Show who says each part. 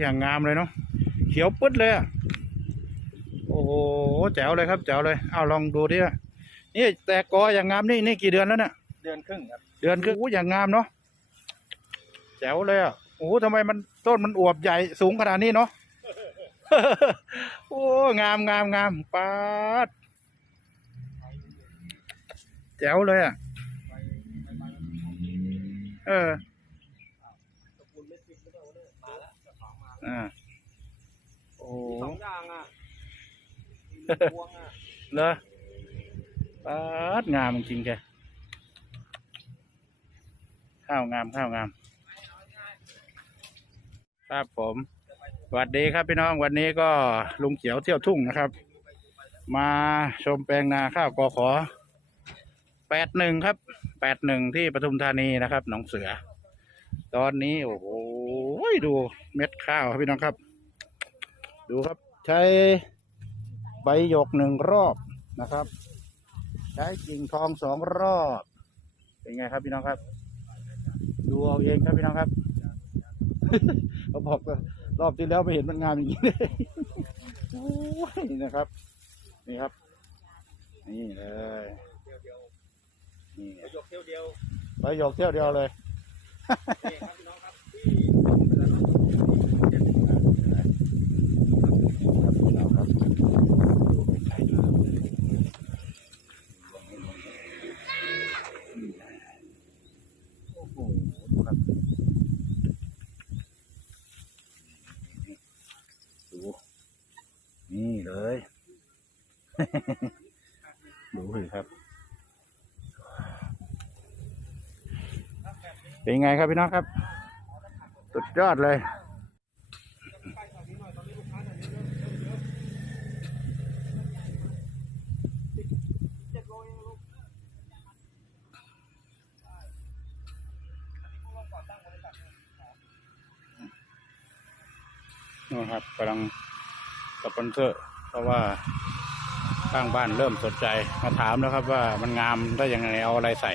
Speaker 1: อย่างงามเลยเนาะเขียวปึ๊ดเลยอะโอ้โหแจ๋วเลยครับแจ๋วเลยเอาลองดูดินี่แต่กออย่างงามนี่นี่กี่เดือนแล้วเนี่ย
Speaker 2: เดือนครึ่งครับ
Speaker 1: เดือนคืออู้อย่างงามเนาะแจ๋วเลยอะโอ้โหทำไมมันต้นมันอวบใหญ่สูงขนาดนี้เนาะโอ้งามงามงามปาดแจ๋วเลยอะเออ อ่าโอ้
Speaker 2: สองอย่างอะพวงอะ
Speaker 1: เลอปาดงามจริงๆแกข้าวงามข้าวงาม ครับผมสวัสดีครับพี่น้องวันนี้ก็ลุงเขียวเที่ยวทุ่งนะครับ มาชมแปลงนาข้าวกอขอแปดหนึ่งครับแปดหนึ่งที่ปทุมธานีนะครับ หนองเสือ ตอนนี้โอ้โห ดูเม็ดข้าวครับพี่น้องครับ ดูครับใช้ใบหยกหนึ่งรอบนะครับ ใช้กิ่งทองสองรอบ เป็นไงครับพี่น้องครับ ดูเอาเองครับพี่น้องครับเขาบอกรอบที่แล้วไม่เห็นมันงามอย่างนี้เลยโอ้ยนะครับ นี่ครับ นี่เลยนี่
Speaker 2: ประโยคเที่ยวเดียว
Speaker 1: ใบหยกเที่ยวเดียวเลย
Speaker 2: นี่ครับพี่น้องครับที่
Speaker 1: ครับพี่น้องครับดูไปไกลๆโอ้โห ดูครับดูนี่เลย ดูเลยครับ เป็นไงครับพี่น้องครับ สุดยอดเลย นะครับกำลังสปอนเซอร์ เพราะว่าข้างบ้านเริ่มสนใจมาถามแล้วครับว่ามันงามได้ยังไงเอาอะไรใส่